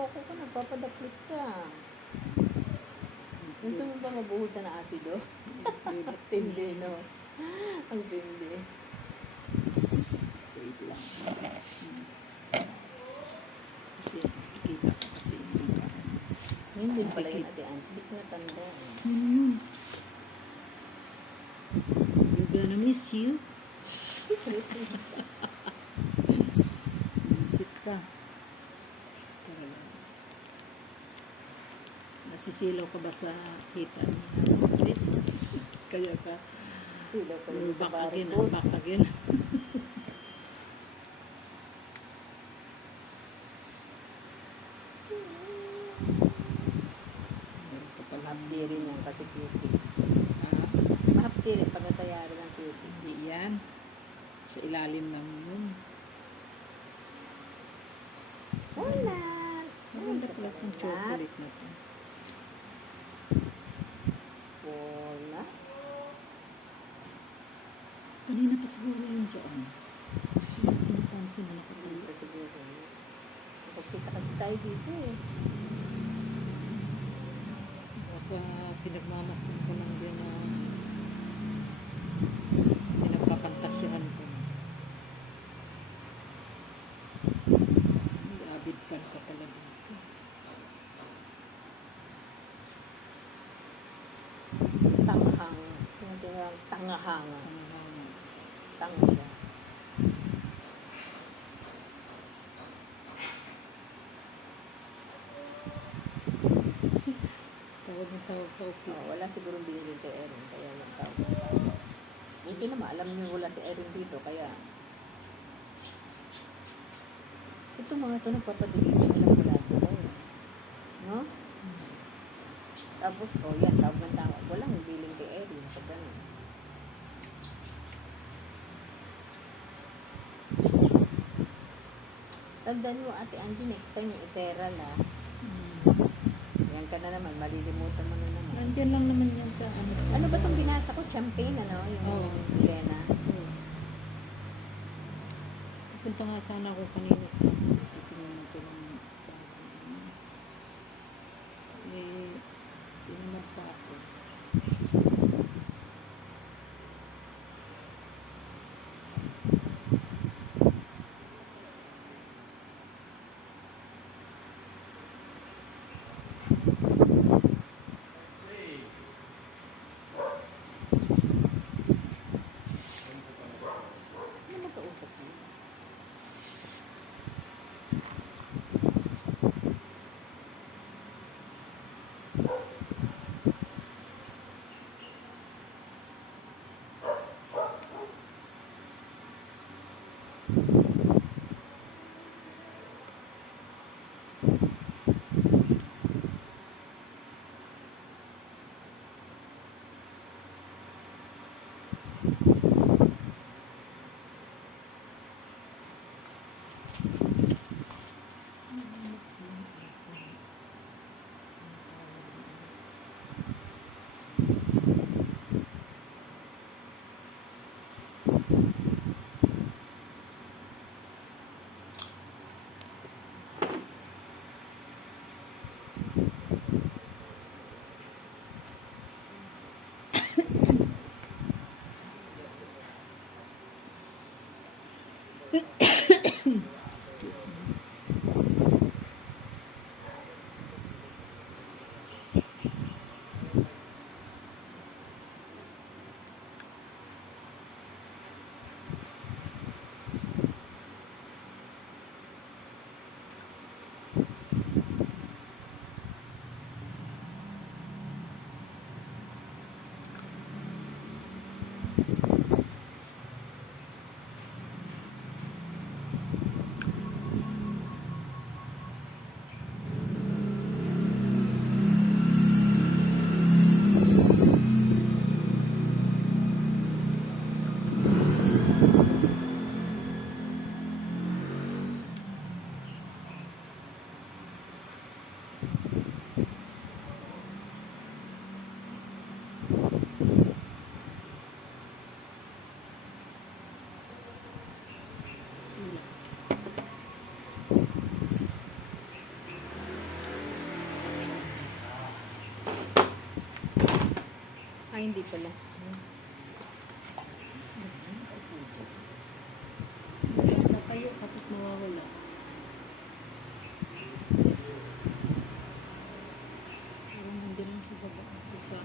niloloko ko, nagpapadaklis ka. Gusto mo ba mabuhusan na asido? Tindi, no? Ang tindi. Wait lang. Kasi nakikita ko kasi hindi pa. Yun din pala yun, Ate Ange. Bit na tanda. Yun. We're gonna miss you. Visit ka. Nasisilaw ka ba sa hita ni Christmas? Kaya ka Pila pala yun sa back again, varicose. back again. Mahapdi rin yan kasi cupids. Ah, Mahapdi rin pag nasayari ng cupids. hindi yan. Sa ilalim lang yun. Wala. Maganda pala itong chocolate na to. Wala. Kanina pa siguro yung dyan. Pinapansin na ako. Hindi pa siguro. Nakapita kasi tayo dito eh. Baka pinagmamasdan ko lang din na pinagpapantasyahan ko. Avid fan ka pala dito. Tanghang. Tinatawag tangahanga. Tanga siya. Tawag ng tawag po. Oh, wala sigurong binili kay Erin. Kaya lang tawag. Hindi naman. Alam niyo wala si Erin dito. Kaya ito mga ito nagpapadigil niya. Alam wala sila eh. No? Tapos, oh yan. Tawag ng tawag. Walang biling kay Erin. Pag ganun. Tandaan mo, Ate Angie, next time yung Eteral ah. Yan ka na naman, malilimutan mo na naman. Andyan lang naman yan sa ano. Ano ba itong binasa ko? Champagne, ano? Yung Oo. Elena. Punta nga sana ako kanina sa titingnan ko ng may tinamad pa ako. Ano magkausap mo? Excuse me. Ay, hindi pala. Tayo, tapos mawawala. Parang hindi lang sa baba. Isa.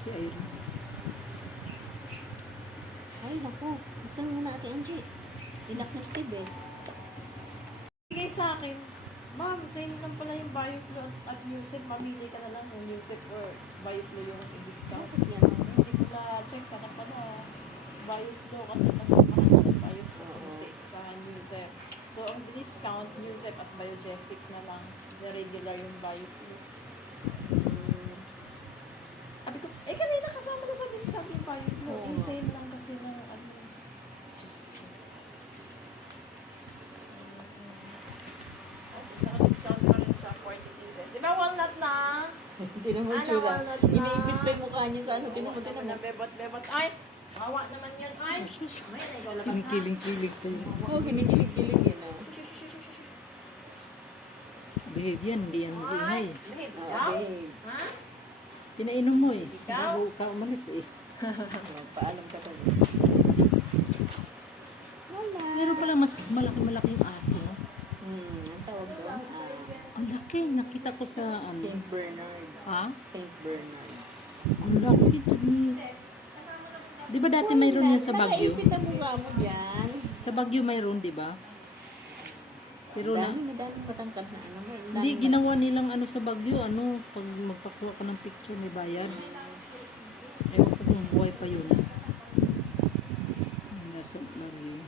Si Iron. Ay, naku. Buksan mo na Ate Angie. Ilak na Steve eh. Bigay sa akin, ma'am, same lang pala yung Bioflow at Newsep. Mamili ka na lang kung Newsep or Bioflow yung i-discount. Bakit yan? Hindi ko na check sana pala Bioflow kasi mas mahal yung Bioflow sa Newsep. So, ang discount, Newsep at Biogesic na lang. The regular yung Bioflow. Sabi ko, kanina kasama ko sa discount yung Bioflow. Oo. Same lang kasi na ano. Diyos ko. Naka-discount pa rin sa 40 pieces. Di ba walnut na? Hindi naman Ano, tsura. walnut na? Iniibit pa yung mukha niyo sa ano. Tinan mo, tinan mo. Bebot-bebot. Ay! Kawawa naman yan. Ay! May ikaw labas ha? Kinikilig-kilig ko yun. Oo, kinikilig-kilig yun ah. Behave yan, hindi yan ingay. Babe, Oo, ikaw? babe. Ha? Pinainom mo eh. Ikaw? Bago ka umalis eh. Paalam ka pa. Wala. Meron pala mas malaki-malaki yung aso. No? Ang tawag doon? Ang laki. Nakita ko sa ano. Saint Bernard. Ha? Saint Bernard. Ang laki ito ni. Di ba dati mayroon yan sa Baguio? Nakaipit ang mukha mo dyan. Sa Baguio mayroon, di ba? Pero na, Madaming matangkad na ano. hindi, ginawa nilang ano sa Baguio, ano, pag magpakuha ka ng picture, may bayad. Ewan ko kung buhay pa yun. Nasa Baguio.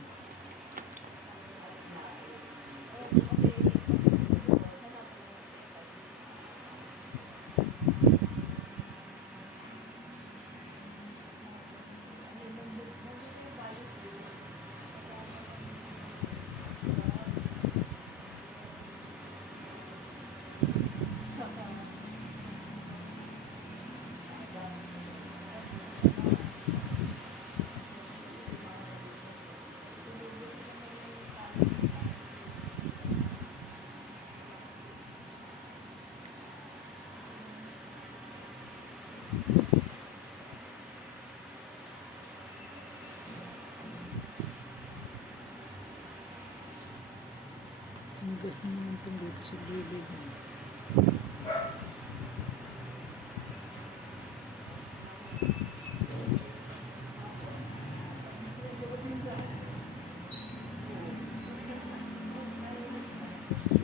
Tumigas na naman itong dito sa gilid.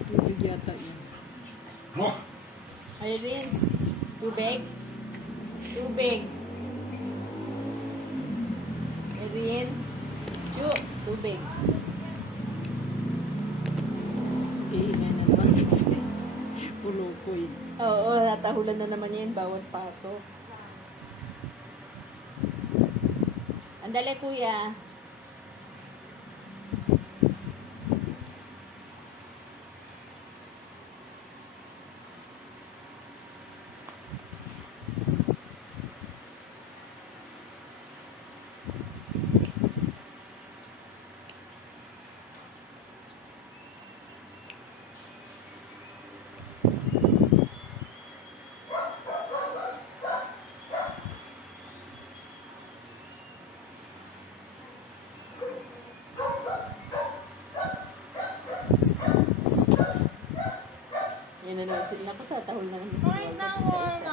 Tubig yata yun. Irene, tubig? Tubig. Irene, Chu, tubig. Iingay na naman kasi pulokoy. Oo, natahulan na naman yan bawat pasok. Andali kuya. Yan na naman. Naku, tatahol na naman si Ay, Walter na isa-isa.